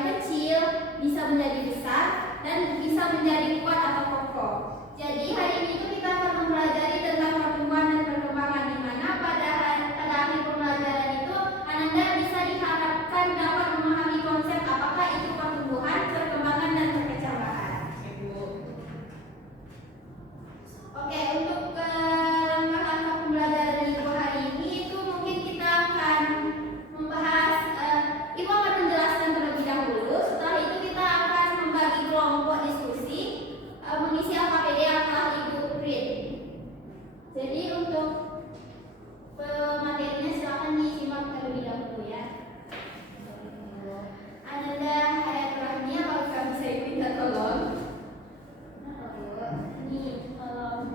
yang kecil bisa menjadi besar dan bisa menjadi kuat atau kokoh. Jadi hari ini kita akan mempelajari tentang pertumbuhan dan perkembangan, di mana pada akhir pembelajaran itu Ananda bisa diharapkan dapat memahami konsep apakah itu pertumbuhan, perkembangan, dan perkecambahan. Oke, untuk langkah-langkah pembelajaran Ibu hari ini itu mungkin kita akan membahas, Ibu akan menjelaskan terlebih dahulu. Setelah itu kita akan membagi kelompok diskusi, mengisi AKPD yang telah Ibu print. Jadi untuk materinya silakan disimak terlebih dahulu ya. Ananda Hayat Rahmi, apakah bisa Ibu minta tolong? Ini tolong.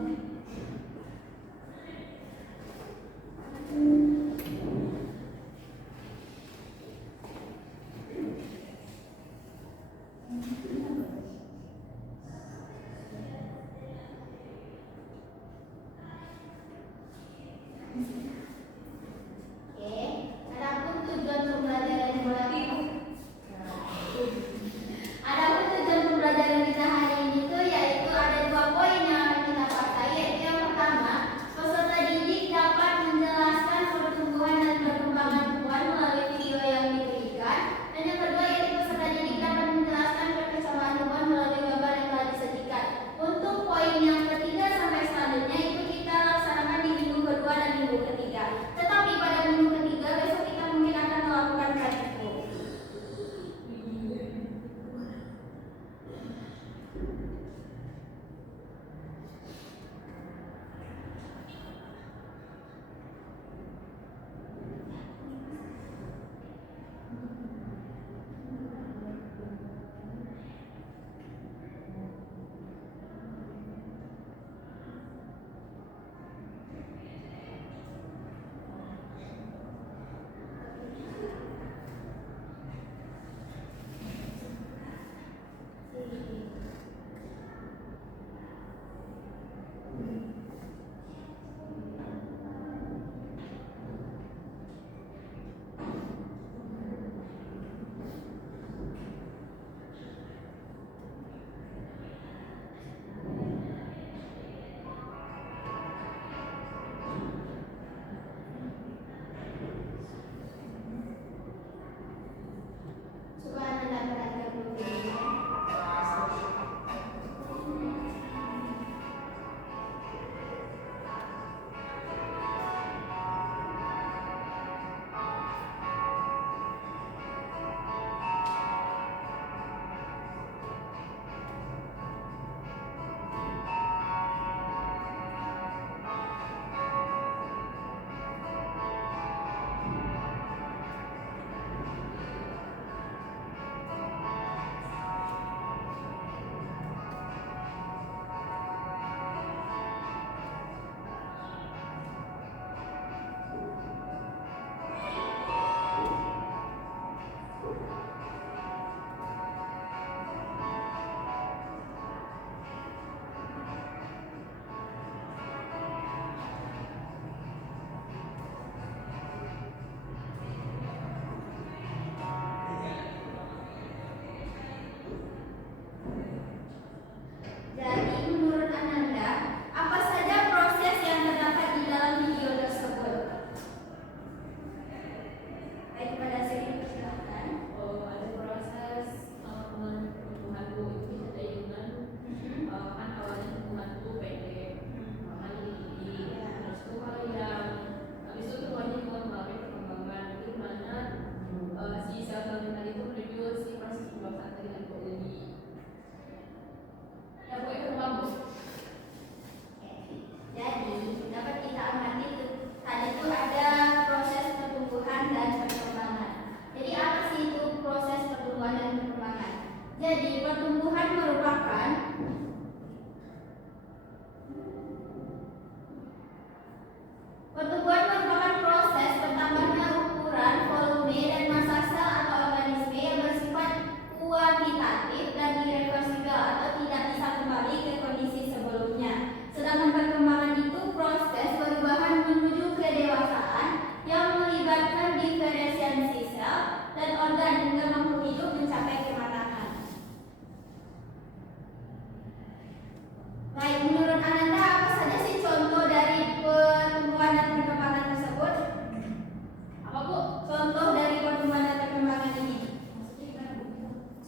organ hingga makhluk hidup mencapai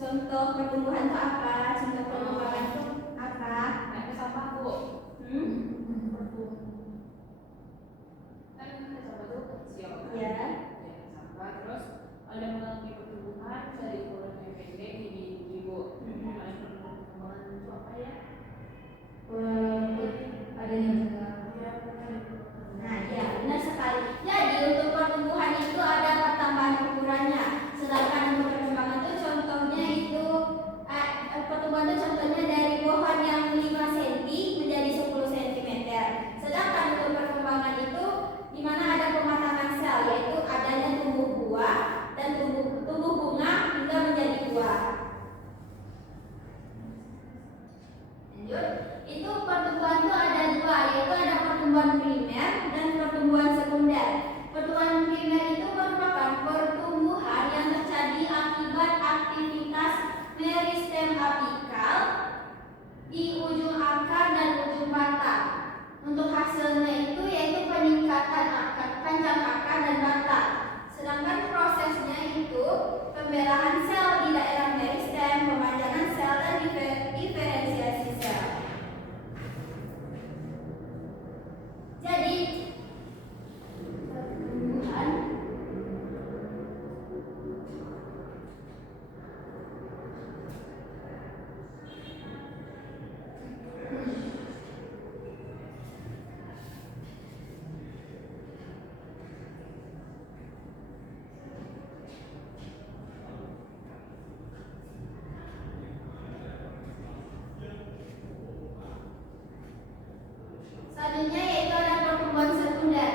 Contoh pertumbuhan itu apa? Contoh pengembangan itu apa? Naik sampah bu. Kan sampah tuh kecil kan? Ya. Sampah terus ada mengalami pertumbuhan dari ukuran yang pendek jadi ibu. Perkembangan itu apa ya? Ada yang nah ya benar sekali. Jadi untuk pertumbuhan itu ada pertambahan ukurannya. Sedangkan untuk perkembangan itu contohnya itu pertumbuhan itu contohnya dari pohon yang 5 cm menjadi 10 cm. Sedangkan untuk perkembangan itu di mana ada pematangan sel, yaitu adanya tumbuh buah dan tumbuh bunga hingga menjadi buah. Lanjut, itu pertumbuhan itu ada dua, yaitu ada pertumbuhan primer dan pertumbuhan sekunder. Pertumbuhan primer itu merupakan pertumbuhan yang terjadi akibat aktivitas meristem apikal di ujung akar dan ujung batang. Untuk hasilnya itu yaitu peningkatan panjang akar dan batang. Sedangkan prosesnya itu pembelahan sel di daerah meristem, pemanjangan sel dan diferensiasi sel. Jadi pertumbuhan selanjutnya yaitu ada pertumbuhan sekunder,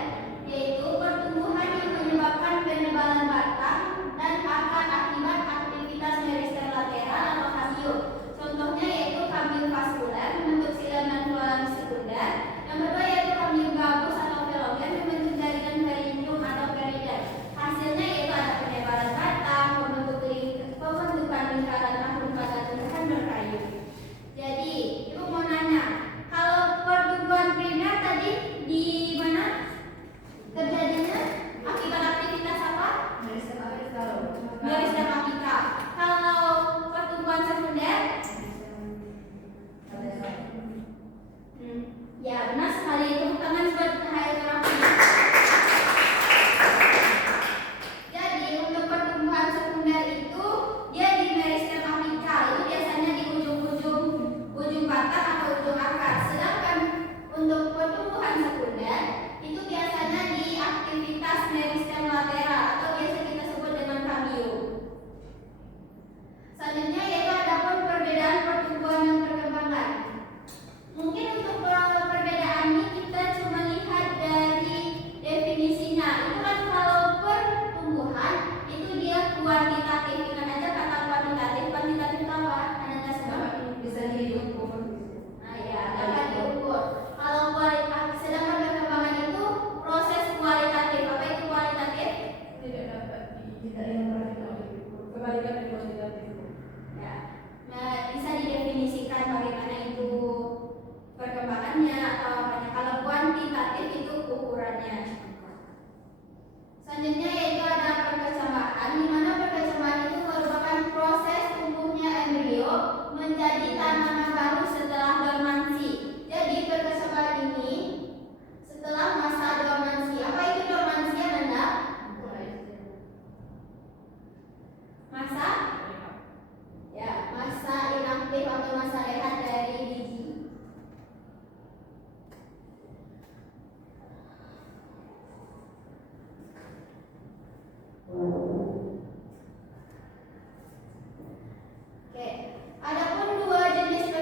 yaitu pertumbuhan yang menyebabkan penebalan batang dan akar akibat aktivitas meristem lateral atau kambium. Contohnya yaitu kambium vaskuler membentuk xilem dan floram sekunder. Yang kedua yaitu kambium gabus atau velogen membentuk jaringan perineum atau perider. Hasilnya yaitu ada penebalan batang, pembentukan lingkaran makhluk pada tumbuhan berkayu. Jadi, ibu mau nanya, kalau pertumbuhan primer tadi di mana terjadinya akibat aktivitas apa? Meristem apikal. Kalau pertumbuhan sekunder? Ya benar sekali, tepuk tangan buat hierarki. Jadi untuk pertumbuhan sekunder itu dia di meristem apikal, itu biasanya di ujung batang atau ujung akar. Sedangkan untuk pertumbuhan sekunder itu biasanya di aktivitas meristem lateral atau biasa kita sebut dengan kambium. Selanjutnya yaitu adapun perbedaan pertumbuhan dan perkembangan. Mungkin untuk perbedaan ini kita cuma lihat dari definisinya. Itu kan kalau pertumbuhan itu dia kuantitatif. Ingat aja kata kuantitatif. Kuantitatif itu apa? Ada nggak semua? Bisa diukur. Nah ya, dapat diukur. Kalau sedangkan perkembangan itu proses kualitatif. Apa itu kualitatif? Tidak dapat kebalikan dari kuantitatif. Ya, nah, bisa didefinisikan bagaimana itu perkembangannya atau apanya. Kalau kuantitatif itu ukurannya. Selanjutnya yaitu ada perkecambahan, di mana perkecambahan itu merupakan proses tumbuhnya embrio menjadi tanaman baru setelah dormansi. Jadi perkecambahan ini setelah masa dormansi. Apa itu dormansi Anda? Masa? Ya, masa inaktif atau masa rehat dari biji. Oke, adapun dua jenis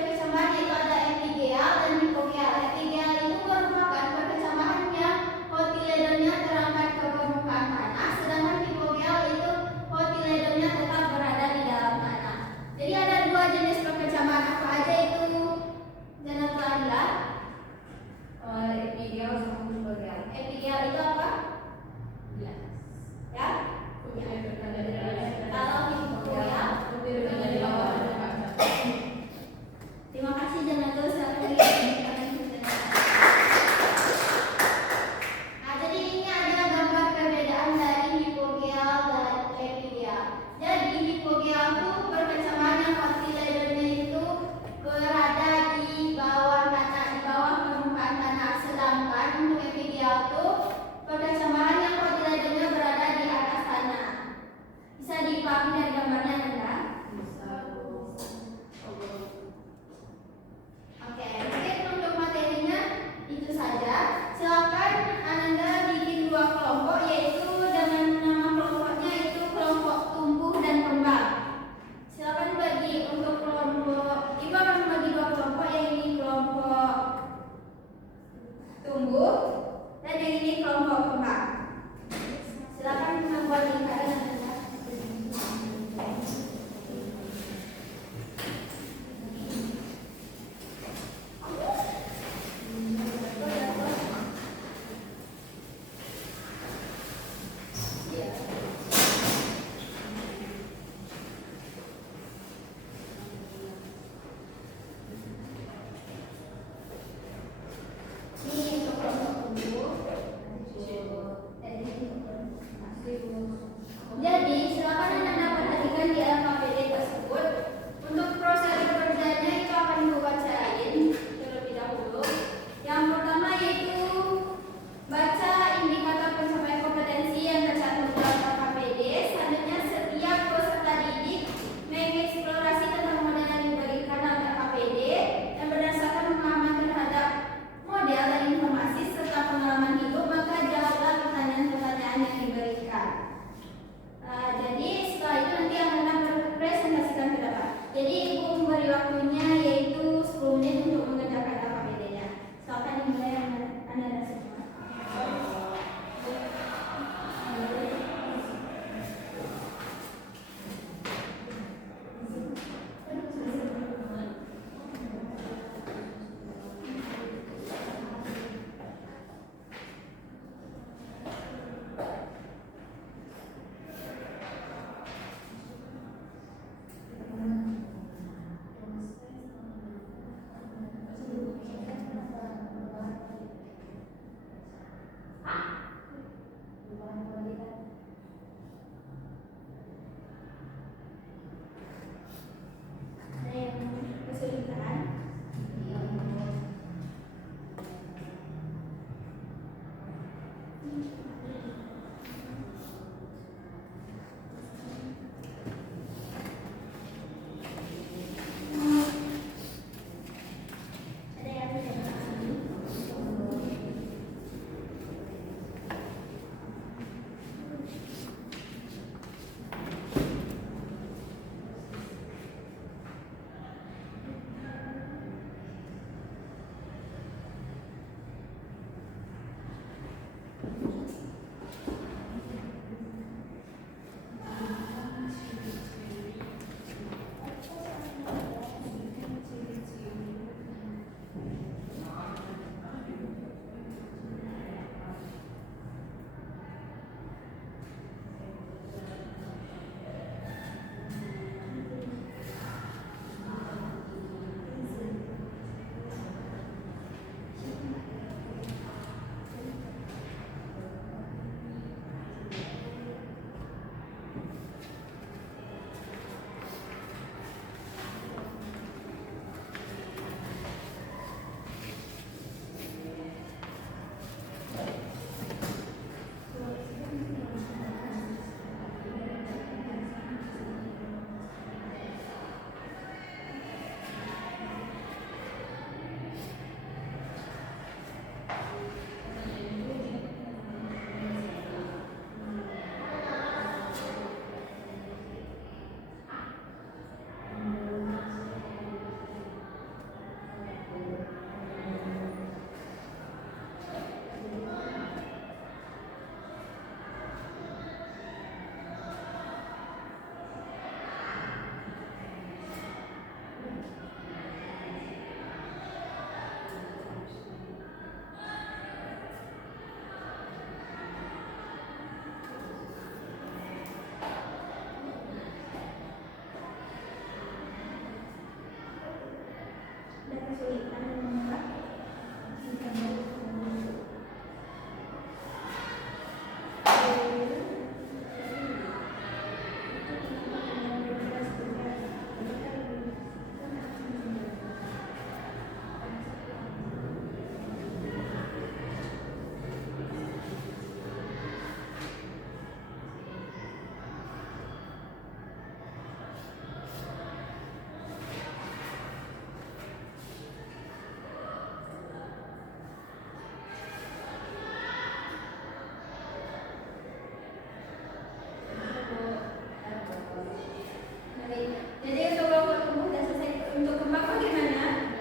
Jadi untuk kelompok tumbuh dan selesai. Untuk kembang bagaimana?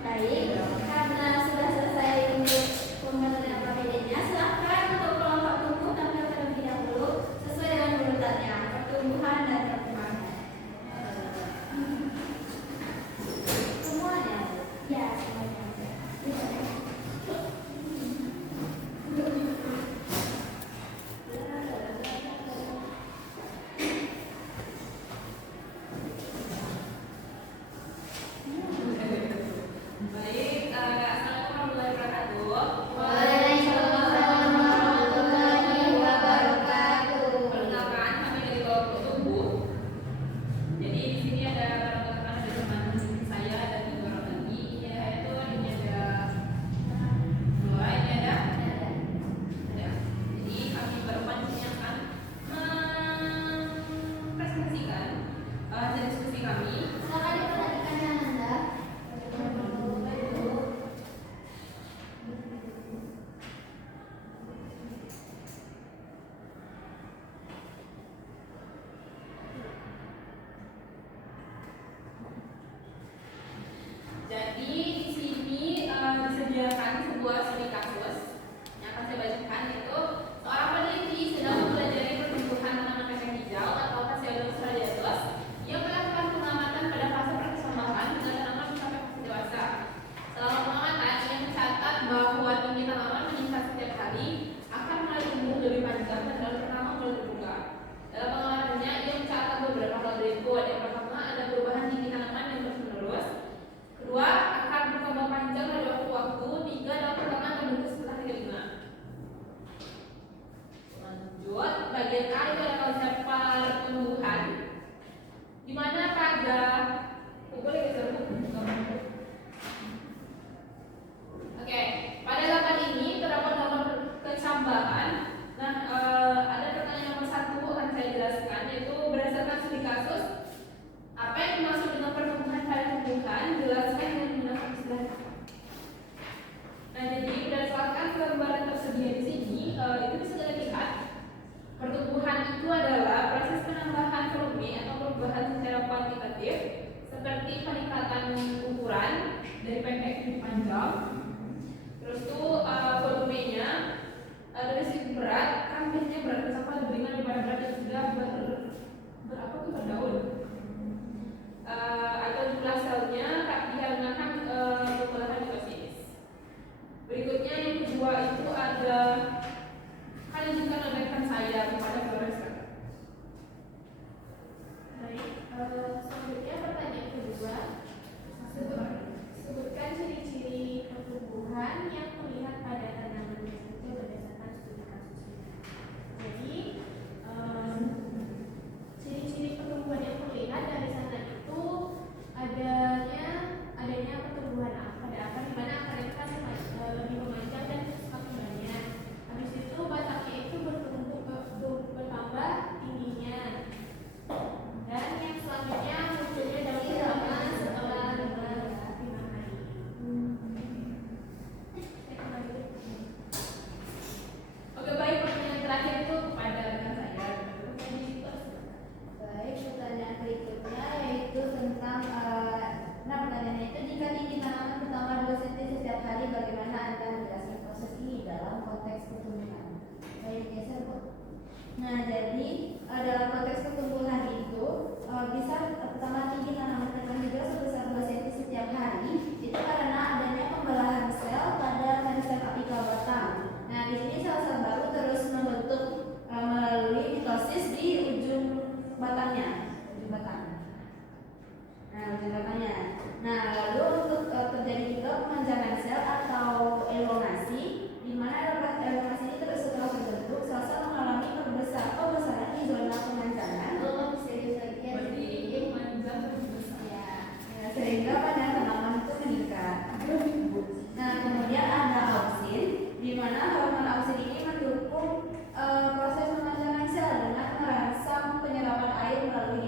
Baik, karena sudah selesai untuk pembahasan APBD-nya, silakan untuk kelompok tumbuh tampil terlebih dahulu sesuai dengan urutannya, pertumbuhan dan perkembangan. Semuanya? Ya, semuanya. Baik, assalamualaikum warahmatullahi wabarakatuh. Waalaikumsalam warahmatullahi wabarakatuh. Perkenalkan, kami dari kelompok tumbuh. Jadi di sini ada teman saya dan juga orang lagi. Ini ada dua, ini ada. Jadi kami berempat di sini akan mempresentasikan hasil diskusi kami. Silakan diperhatikan yang Anda. Jadi di sini disediakan sebuah studi kasus yang akan saya bacakan, yaitu seorang peneliti sedang mempelajari pertumbuhan tanaman kacang hijau atau Phaseolus radiatus yang melakukan pengamatan pada fase perkembangan dengan tanaman mencapai fase dewasa. Selama pengamatan, ia mencatat bahwa tinggi tanaman meningkat setiap hari, akan mulai tumbuh lebih panjang dan daun pertama mulai terbuka. Dalam pengamatannya, ia mencatat beberapa hal berikut. Yang pertama, ada perubahan tinggi tanaman yang terus-menerus. Kedua, akar berkembang panjang dari waktu ke waktu. Tiga, daun pertama terbentuk setelah 35. Lanjut, bagian A itu ada konsep pertumbuhan, di mana pada boleh geser Bu? Oke, pada gambar ini terdapat gambar kecambahan. Nah, ada pertanyaan nomor 1 akan saya jelaskan, yaitu berdasarkan studi kasus, apa yang dimaksud dengan pertumbuhan pada tumbuhan? Jelaskan dengan menggunakan istilah. Nah, jadi berdasarkan gambaran tersedia di sini, itu bisa kita lihat pertumbuhan itu adalah proses penambahan volume atau perubahan secara kuantitatif, seperti peningkatan ukuran dari pendek ke panjang. Terus tuh volumenya dari segi berat, kan biasanya berat bersamaan lebih ringan daripada berat yang sudah berdaun. Atau jumlah selnya dikarenakan pembelahan mitosis. Berikutnya yang kedua itu ada hal yang juga menambahkan saya kepada Floresta. Baik, selanjutnya pertanyaan kedua, sebutkan ciri-ciri pertumbuhan yang terlihat pada tanaman tersebut berdasarkan studi kasus ini. Jadi, ciri-ciri pertumbuhan yang terlihat dari sana itu adanya pertumbuhan pada akar, di mana akar itu kan lebih memanjang dan semakin banyak. Habis itu batangnya itu bertambah tingginya. Dan yang selanjutnya munculnya daun pertama setelah 5 hari. Saya kembali. Oke, baik, pertanyaan terakhir itu kepada rekan saya. Baik, pertanyaan berikutnya yaitu tentang pertanyaannya itu, jika tinggi tanaman bertambah 2 cm setiap hari, bagaimana Anda menjelaskan proses ini dalam konteks pertumbuhan? Saya geser, Bu. Nah, jadi dalam konteks pertumbuhan itu bisa pertama tinggi tanaman kacang hijau sebesar 2 cm setiap hari itu karena adanya pembelahan sel pada meristem apikal batang. Nah, di sini sel-sel baru terus membentuk melalui mitosis di ujung batangnya, ujung batang. Nah, lalu untuk terjadi juga pemanjangan sel atau elongasi, di mana elongasi ini setelah terbentuk, sel-sel mengalami pembesaran di zona pemanjangan. Serius lagi ya. Ya, sehingga pada tanaman itu meningkat. Nah, kemudian ada auksin, di mana hormon auksin ini mendukung proses pemanjangan sel dengan merangsang penyerapan air melalui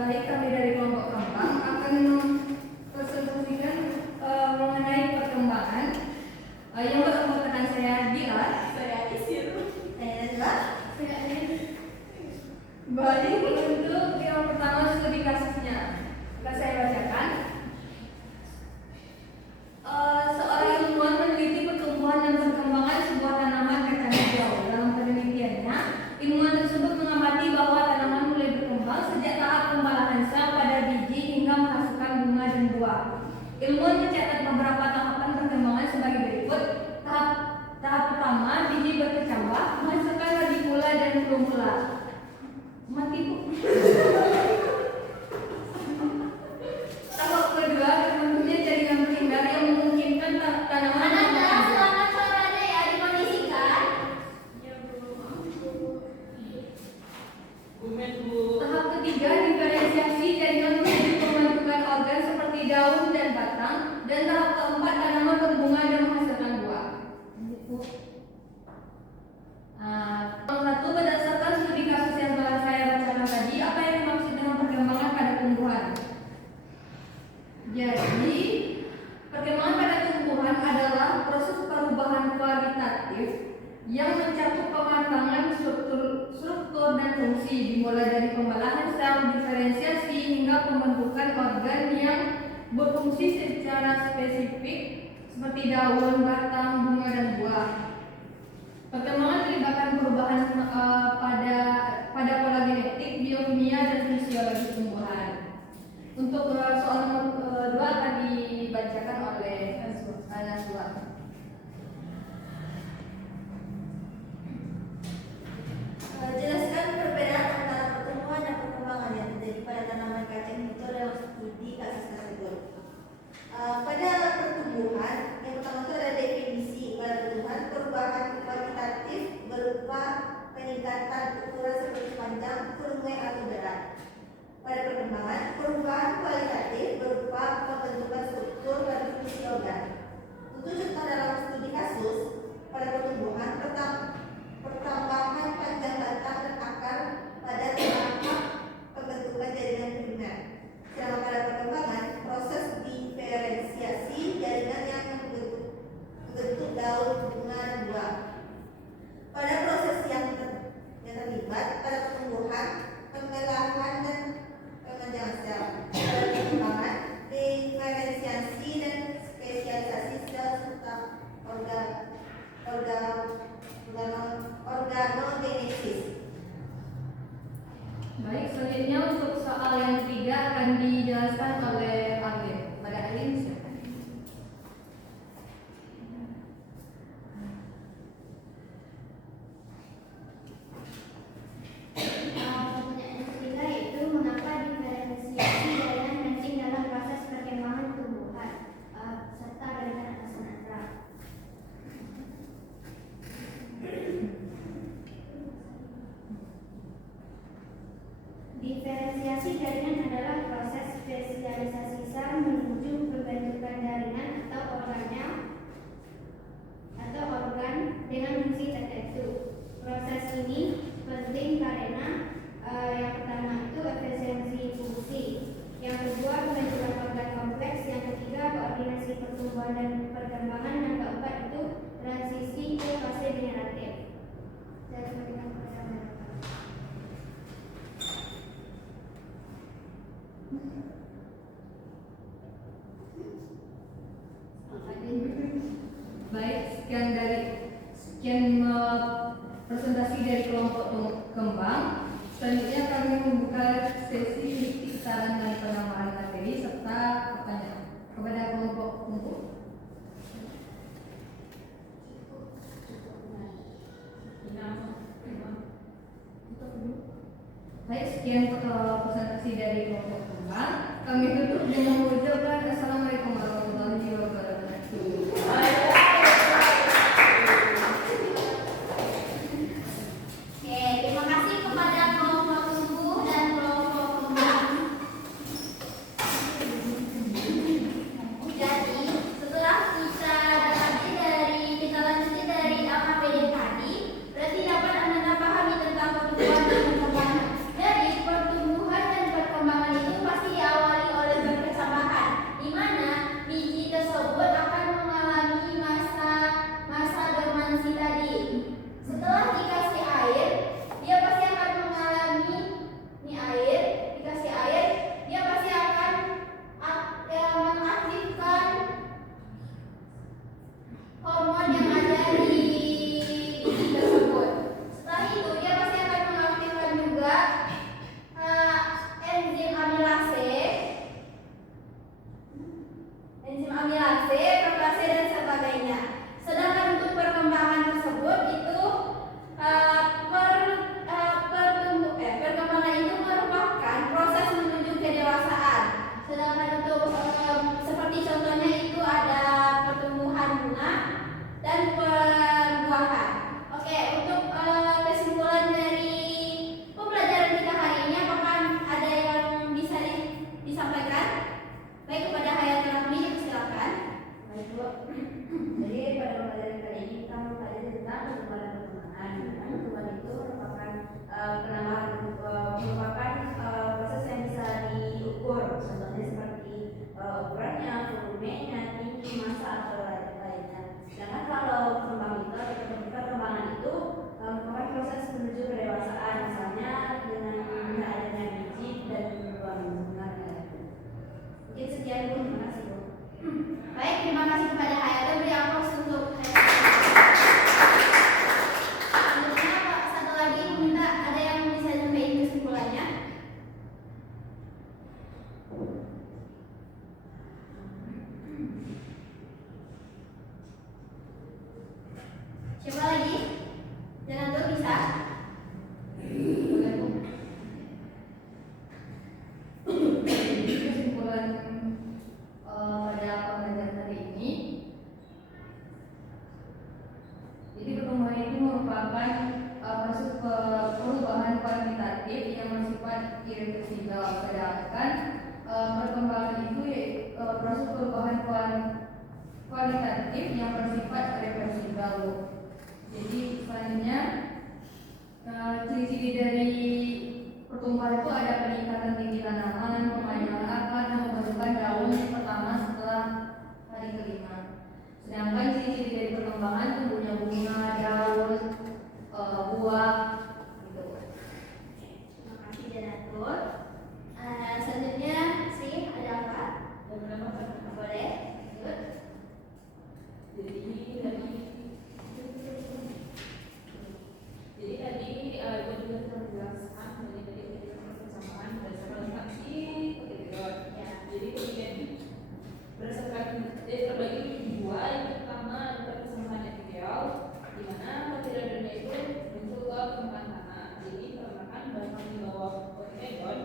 Baik, kami dari kelompok kembang akan mempresentasikan mengenai perkembangan yang beranggotakan saya Dila, Saya Isir. Saya Najwa. Baik, untuk yang pertama studi kasusnya akan saya bacakan. Seorang ilmuwan meneliti pertumbuhan dan perkembangan sebuah tanaman kacang hijau. Dalam penelitiannya, ilmuwan tersebut mengamati bahwa tanaman mulai berkembang sejak tahap pembalahan sel pada biji hingga menghasilkan bunga dan buah. Ilmuwan mencatat beberapa tahapan perkembangan sebagai berikut. Tahap pertama, biji berkecambah, menghasilkan radikula dan plumula. Mati bu. Tahap kedua, terbentuknya jaringan peninggal yang memungkinkan tanaman Ananda, selamat sore ya, dikondisikan. Bumen Bu. Tahap ketiga, diferensiasi jaringan menuju pembentukan organ seperti daun dan batang. Dan tahap keempat, tanaman berbunga dan menghasilkan buah. Nomor satu, berdasarkan studi kasus yang telah saya bacakan tadi, apa yang dimaksud dengan perkembangan pada tumbuhan? Jadi, perkembangan pada tumbuhan adalah proses perubahan kualitatif yang mencakup pengembangan struktur dan fungsi, dimulai dari pembalahan sel, diferensiasi hingga pembentukan organ yang berfungsi secara spesifik seperti daun, batang, bunga dan buah. Perkembangan melibatkan perubahan pada pola genetik, biokimia dan fisiologi tumbuhan. Untuk soal nomor 2 akan dibacakan oleh Najwa. Jelaskan perbedaan antara pertumbuhan dan perkembangan yang terjadi pada tanaman kacang hijau dalam studi kasus tersebut. Pada pertumbuhan, yang pertama itu ada definisi. Pada pertumbuhan, perubahan kualitatif berupa peningkatan ukuran seperti panjang, kurungai atau berat. Pada perkembangan, perubahan kualitatif berupa pembentukan struktur dan fungsi organ. Untuk contoh dalam studi kasus, pada pertumbuhan, pertambahan panjang batang dan akar pada tahap pembentukan jaringan primer. Sedangkan pada perkembangan, proses diferensiasi jaringan yang membentuk daun, bunga, dan buah. Pada proses yang terlibat pada pertumbuhan, pembelahan dan pengembangan sel. Pada perkembangan, diferensiasi dan spesialisasi sel serta organogenesis. Baik, selanjutnya untuk soal yang ketiga akan dijelaskan oleh Arlin. Pada Arlin, silakan. Pertanyaan ketiga yaitu mengapa diferensiasi jaringan penting dalam proses perkembangan tumbuhan serta bagaimana atas netral. Diferensiasi jaringan adalah proses spesialisasi sel menuju pembentukan jaringan atau organ dengan fungsi tertentu. Proses ini penting karena yang pertama itu efisiensi fungsi, yang kedua pembentukan organ kompleks, yang ketiga koordinasi pertumbuhan dan perkembangan, yang keempat itu transisi ke fase generatif. Baik, sekian presentasi dari kelompok kembang. Selanjutnya kami membuka sesi kritik, saran dan penambahan materi serta pertanyaan kepada kelompok kumpul. Baik, sekian presentasi dari kelompok kembang. Kami tutup dengan mengucapkan Assalamualaikum warahmatullahi wabarakatuh. Terima kasih kepada kelompok tumbuh dan kelompok kembang. Jadi setelah kita lanjuti dari AKPD tadi, berarti dapat Anda pahami tentang pertumbuhan dan perkembangan. Jadi pertumbuhan dan perkembangan contohnya seperti ukurannya, volumenya, tinggi, massa atau lainnya. Sedangkan kalau perkembangan itu merupakan proses menuju kedewasaan, misalnya dengan adanya biji dan buah bunga. Mungkin sekian Bu, terima kasih Bu. Baik, terima kasih kepada Hayato, beri aplaus untuk Hayato. Selanjutnya Pak, satu lagi minta ada yang bisa sampaikan kesimpulannya. Siapa lagi? Jangan tuh bisa. Boleh Bu. Jadi kesimpulan pada pembelajaran hari ini, jadi pertumbuhan itu merupakan proses perubahan kuantitatif yang bersifat irreversibel. Sedangkan perkembangan itu proses perubahan kualitatif yang bersifat reversibel. Jadi selanjutnya ciri-ciri dari pertumbuhan itu ada peningkatan tinggi tanaman, pemanjangan akar, dan pembentukan daun pertama setelah hari kelima. Sedangkan ciri-ciri dari perkembangan tumbuhnya bunga, daun, buah, gitu. Terima kasih Janatur. Selanjutnya Sri, ada apa? Boleh. Lanjut. Jadi tadi ibu juga sudah menjelaskan mengenai tadi persamaan berdasarkan saksi kotilerion. Ya. Jadi kemudian berdasarkan terbagi menjadi dua. Yang pertama adalah persamaan yang ideal, di mana kotilerion itu muncul ke permukaan tanah. Jadi permukaan bahkan di bawah kotilerion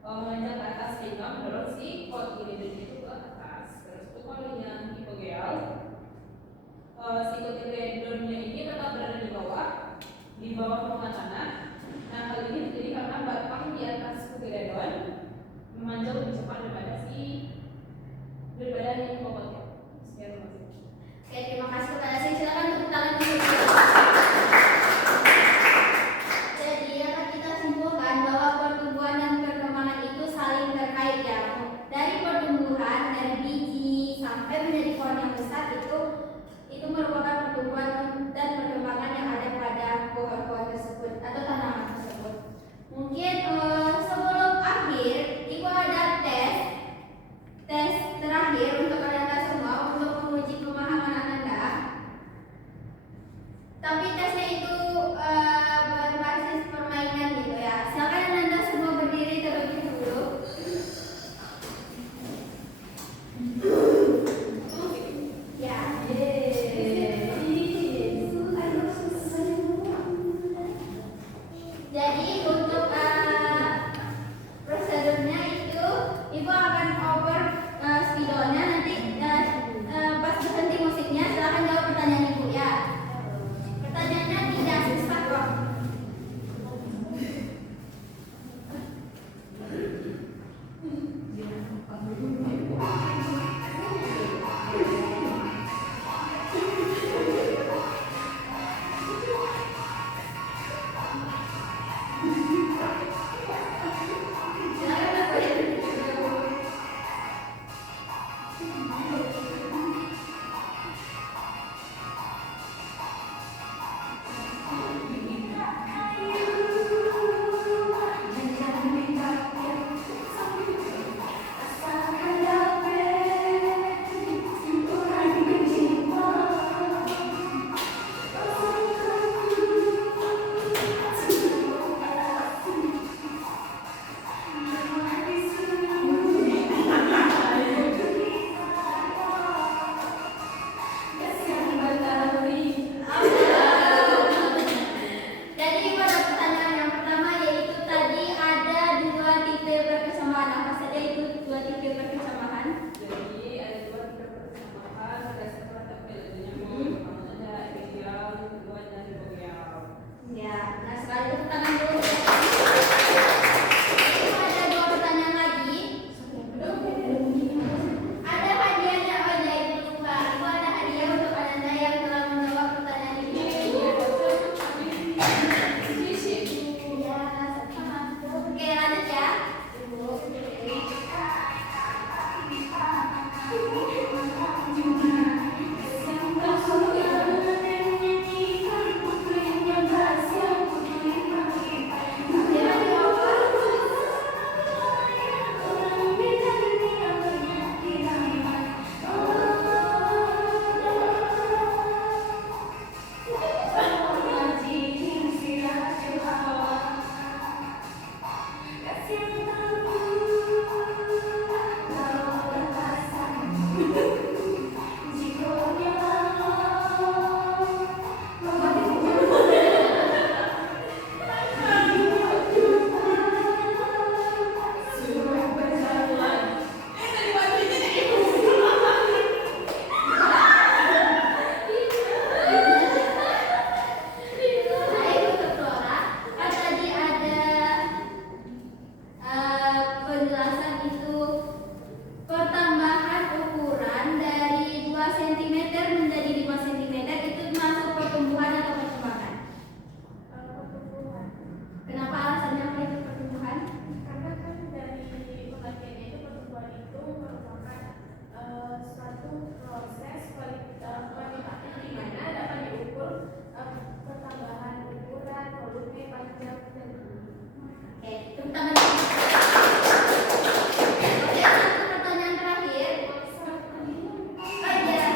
menanjak ke atas sehingga mendorong si kotilerion itu ke atas. Terus itu kalau yang hipogeal, si kotileriodnya ini tetap berada di bawah permukaan tanah. Nah, hal ini terjadi karena batang di atas kotilerion memanjang lebih cepat daripada hipokotil. Sekian, terima kasih. Oke, terima kasih kepada Sri. Silakan tepuk tangan dulu. Jadi dapat kita simpulkan bahwa pertumbuhan dan perkembangan itu saling terkait ya. Dari pertumbuhan dari biji sampai menjadi pohon yang besar itu merupakan pertumbuhan dan perkembangan yang ada pada pohon-pohon tersebut atau tanaman tersebut. Mungkin sebelum akhir, Ibu ada tes terakhir untuk Anda semua untuk menguji pemahaman Anda. Tapi tesnya itu berbasis permainan gitu ya. Silakan Anda semua berdiri terlebih dahulu. Ya. penjelasan itu pertambahan ukuran dari 2 cm menjadi 5 cm itu masuk pertumbuhan atau perkembangan? Pertumbuhan. Kenapa alasannya apa itu pertumbuhan? Karena kan dari pengertiannya itu pertumbuhan itu merupakan suatu proses kualitatif di mana dapat diukur pertambahan ukuran, volume, panjang dan Oke, tepuk tangan. Oke, satu pertanyaan terakhir. Oh iya.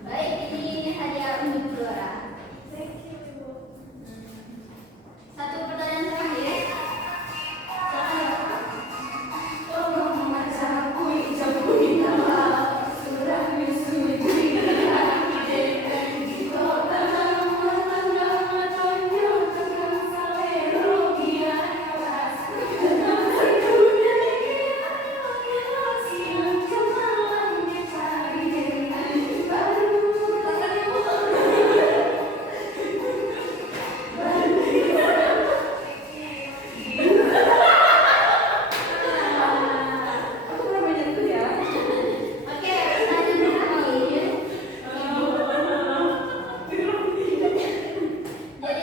Baik, ini hadiah untuk Dora. Satu pertanyaan terakhir. Aku pernah menyentuh ya. Oke, pertanyaan terakhir. Jadi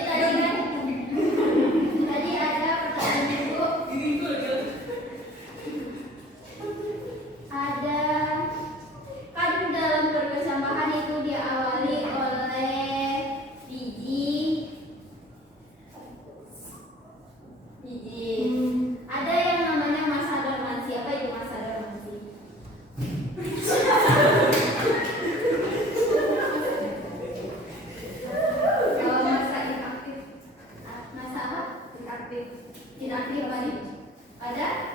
tadi ada pertanyaan itu ada kan dalam perkesambahan itu diawali oleh biji. Ada yang namanya masa dormansi. Apa itu masa dormansi? Kalau masa inaktif, Masa apa? inaktif. Inaktif tadi. Ada?